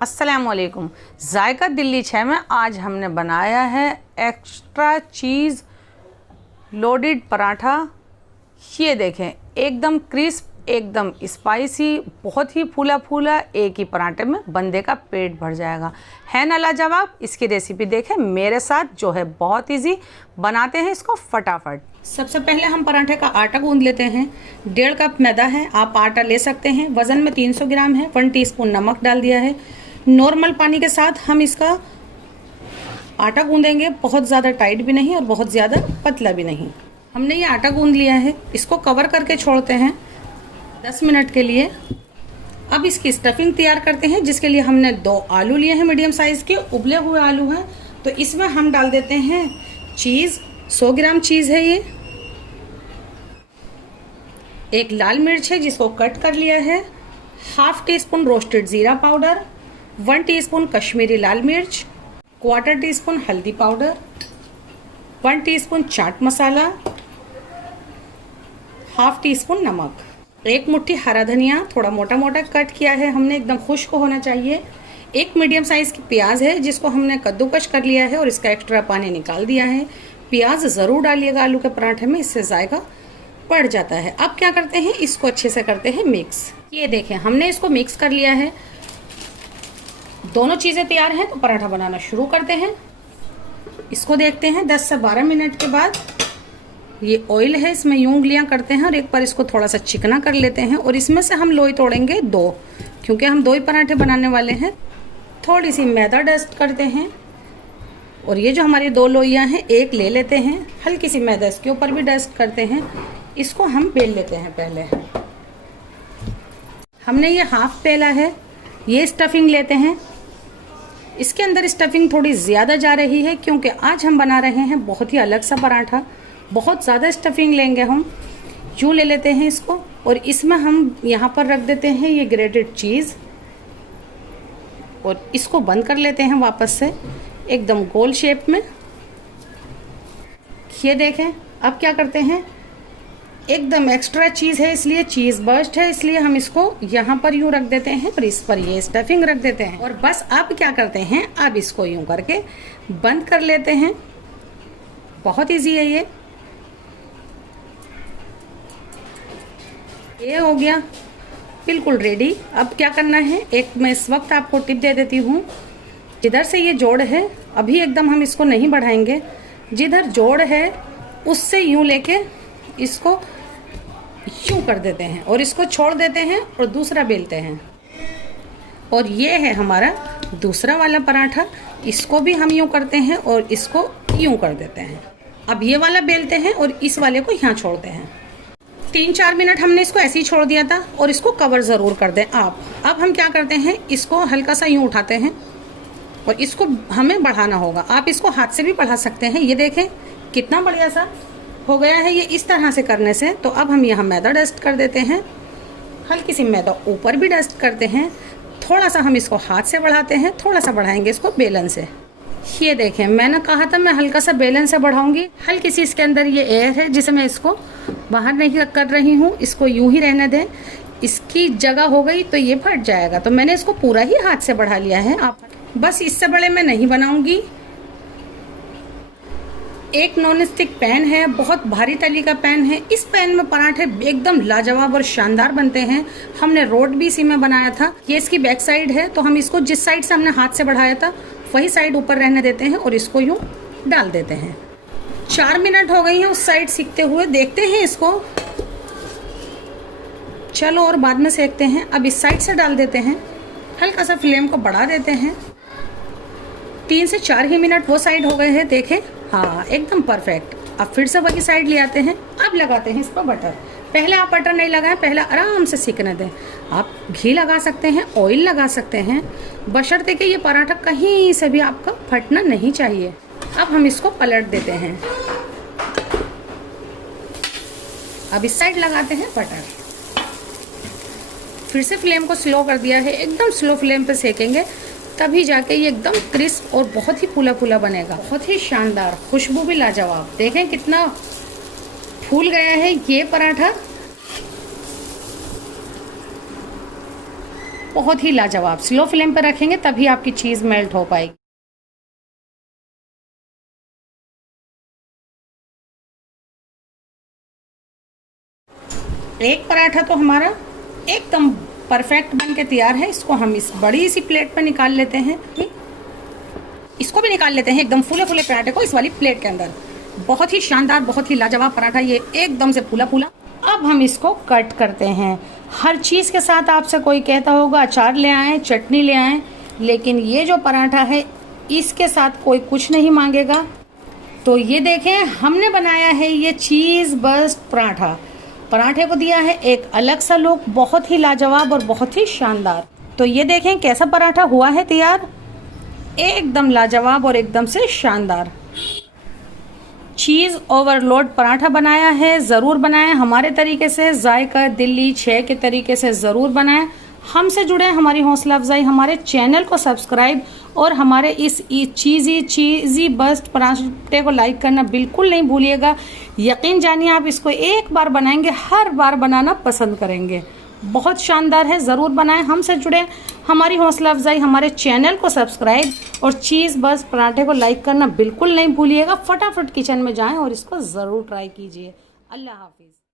अस्सलामुअलैकुम। जायका दिल्ली 6 में आज हमने बनाया है एक्स्ट्रा चीज़ लोडेड पराठा। ये देखें, एकदम क्रिस्प, एकदम स्पाइसी, बहुत ही फूला फूला। एक ही पराठे में बंदे का पेट भर जाएगा। है ना लाजवाब। इसकी रेसिपी देखें मेरे साथ, जो है बहुत इजी। बनाते हैं इसको फटाफट। सबसे पहले हम पराठे का आटा गूंद लेते हैं। 1.5 कप मैदा है, आप आटा ले सकते हैं। वज़न में 300 ग्राम है। 1 टीस्पून नमक डाल दिया है। नॉर्मल पानी के साथ हम इसका आटा गूंदेंगे, बहुत ज़्यादा टाइट भी नहीं और बहुत ज़्यादा पतला भी नहीं। हमने ये आटा गूंद लिया है, इसको कवर करके छोड़ते हैं 10 मिनट के लिए। अब इसकी स्टफिंग तैयार करते हैं, जिसके लिए हमने 2 आलू लिए हैं, मीडियम साइज़ के उबले हुए आलू हैं। तो इसमें हम डाल देते हैं चीज़। 100 ग्राम चीज़ है ये। 1 लाल मिर्च है जिसको कट कर लिया है। ½ टीस्पून रोस्टेड ज़ीरा पाउडर। 1 टीस्पून कश्मीरी लाल मिर्च। 1/4 टीस्पून हल्दी powder. 1 teaspoon chaat masala. ½ teaspoon नमक। 1 मुट्ठी हरा धनिया, थोड़ा मोटा मोटा कट किया है हमने, एकदम खुश्क होना चाहिए। 1 मीडियम साइज़ की प्याज है जिसको हमने कद्दूकश कर लिया है और इसका एक्स्ट्रा पानी निकाल दिया है। प्याज ज़रूर डालिएगा आलू के पराठे में, इससे जायका बढ़ जाता है। अब क्या करते हैं, इसको अच्छे से करते हैं मिक्स। ये देखें, हमने इसको मिक्स कर लिया है। दोनों चीज़ें तैयार हैं तो पराठा बनाना शुरू करते हैं। इसको देखते हैं 10 से 12 मिनट के बाद। ये ऑयल है, इसमें यूं उंगलियां करते हैं और एक बार इसको थोड़ा सा चिकना कर लेते हैं। और इसमें से हम लोई तोड़ेंगे 2, क्योंकि हम 2 ही पराठे बनाने वाले हैं। थोड़ी सी मैदा डस्ट करते हैं और ये जो हमारी 2 लोइयां हैं, एक ले लेते हैं। हल्की सी मैदा इसके ऊपर भी डस्ट करते हैं। इसको हम बेल लेते हैं। पहले हमने ये हाफ बेला है। ये स्टफिंग लेते हैं। इसके अंदर स्टफिंग थोड़ी ज़्यादा जा रही है, क्योंकि आज हम बना रहे हैं बहुत ही अलग सा पराठा। बहुत ज़्यादा स्टफिंग लेंगे हम। यूँ ले लेते हैं इसको और इसमें हम यहाँ पर रख देते हैं ये ग्रेटेड चीज़ और इसको बंद कर लेते हैं वापस से एकदम गोल शेप में। ये देखें, अब क्या करते हैं, एकदम एक्स्ट्रा चीज़ है इसलिए चीज़ बर्स्ट है, इसलिए हम इसको यहाँ पर यूँ रख देते हैं और इस पर ये स्टफिंग रख देते हैं। और बस अब क्या करते हैं, अब इसको यूँ करके बंद कर लेते हैं। बहुत इजी है ये हो गया बिल्कुल रेडी। अब क्या करना है, एक मैं इस वक्त आपको टिप दे देती हूँ। जिधर से ये जोड़ है, अभी एकदम हम इसको नहीं बढ़ाएंगे। जिधर जोड़ है उससे यूँ लेके इसको यूँ कर देते हैं और इसको छोड़ देते हैं और दूसरा बेलते हैं। और ये है हमारा दूसरा वाला पराठा। इसको भी हम यूँ करते हैं और इसको यूँ कर देते हैं। अब ये वाला बेलते हैं और इस वाले को यहाँ छोड़ते हैं। 3-4 मिनट हमने इसको ऐसे ही छोड़ दिया था और इसको कवर ज़रूर कर दें आप। अब हम क्या करते हैं, इसको हल्का सा यूँ उठाते हैं और इसको हमें बढ़ाना होगा। आप इसको हाथ से भी बढ़ा सकते हैं। ये देखें कितना बढ़िया सा हो गया है ये इस तरह से करने से। तो अब हम यहाँ मैदा डस्ट कर देते हैं। हल्की सी मैदा ऊपर भी डस्ट करते हैं। थोड़ा सा हम इसको हाथ से बढ़ाते हैं, थोड़ा सा बढ़ाएंगे इसको बेलन से। ये देखें, मैंने कहा था मैं हल्का सा बेलन से बढ़ाऊंगी। हल्की सी इसके अंदर ये एयर है जिसे मैं इसको बाहर नहीं कर रही हूँ। इसको यूं ही रहने दें। इसकी जगह हो गई तो ये फट जाएगा, तो मैंने इसको पूरा ही हाथ से बढ़ा लिया है। आप बस इससे बड़े मैं नहीं बनाऊंगी। एक नॉन स्टिक पैन है, बहुत भारी तली का पैन है। इस पैन में पराठे एकदम लाजवाब और शानदार बनते हैं। हमने रोट भी इसी में बनाया था। ये इसकी बैक साइड है, तो हम इसको जिस साइड से हमने हाथ से बढ़ाया था वही साइड ऊपर रहने देते हैं और इसको यूँ डाल देते हैं। 4 मिनट हो गई हैं उस साइड सीखते हुए। देखते हैं इसको, चलो और बाद में सेकते हैं। अब इस साइड से डाल देते हैं। हल्का सा फ्लेम को बढ़ा देते हैं। 3 से 4 ही मिनट वो साइड हो गए हैं। देखें, हाँ एकदम परफेक्ट। अब फिर से वही साइड ले आते हैं। अब लगाते हैं इस पर बटर। पहले आप बटर नहीं लगाएं, पहले आराम से सीखने दें। आप घी लगा सकते हैं, ऑयल लगा सकते हैं, बशर्ते कि ये पराठा कहीं से भी आपका फटना नहीं चाहिए। अब हम इसको पलट देते हैं। अब इस साइड लगाते हैं बटर। फिर से फ्लेम को स्लो कर दिया है। एकदम स्लो फ्लेम पे सेकेंगे, तभी जाके ये एकदम क्रिस्प और बहुत ही फूला फूला बनेगा। बहुत ही शानदार, खुशबू भी लाजवाब। देखें कितना फूल गया है ये पराठा। बहुत ही लाजवाब। स्लो फ्लेम पर रखेंगे तभी आपकी चीज़ मेल्ट हो पाएगी। एक पराठा तो हमारा एकदम परफेक्ट बन के तैयार है। इसको हम इस बड़ी सी प्लेट पर निकाल लेते हैं। इसको भी निकाल लेते हैं एकदम फूले फूले पराठे को इस वाली प्लेट के अंदर। बहुत ही शानदार, बहुत ही लाजवाब पराठा, ये एकदम से फूला फूला। अब हम इसको कट करते हैं। हर चीज़ के साथ आपसे कोई कहता होगा अचार ले आएँ, चटनी ले आएँ, लेकिन ये जो पराठा है इसके साथ कोई कुछ नहीं मांगेगा। तो ये देखें, हमने बनाया है ये चीज़ बस्ट पराठा। पराठे को दिया है एक अलग सा लुक, बहुत ही लाजवाब और बहुत ही शानदार। तो ये देखें कैसा पराठा हुआ है तैयार, एकदम लाजवाब और एकदम से शानदार। चीज़ ओवरलोड पराठा बनाया है, ज़रूर बनाएं हमारे तरीके से, जायका दिल्ली 6 के तरीके से ज़रूर बनाएं। हमसे जुड़े, हमारी हौसला अफजाई, हमारे चैनल को सब्सक्राइब और हमारे इस चीज़ी बस्ट पराठे को लाइक करना बिल्कुल नहीं भूलिएगा। यकीन जानिए आप इसको एक बार बनाएंगे हर बार बनाना पसंद करेंगे। बहुत शानदार है, ज़रूर बनाएं। हमसे जुड़े, हमारी हौसला अफजाई, हमारे चैनल को सब्सक्राइब और चीज़ बस्ट पराठे को लाइक करना बिल्कुल नहीं भूलिएगा। फटाफट किचन में जाएं और इसको ज़रूर ट्राई कीजिए। अल्लाह हाफिज़।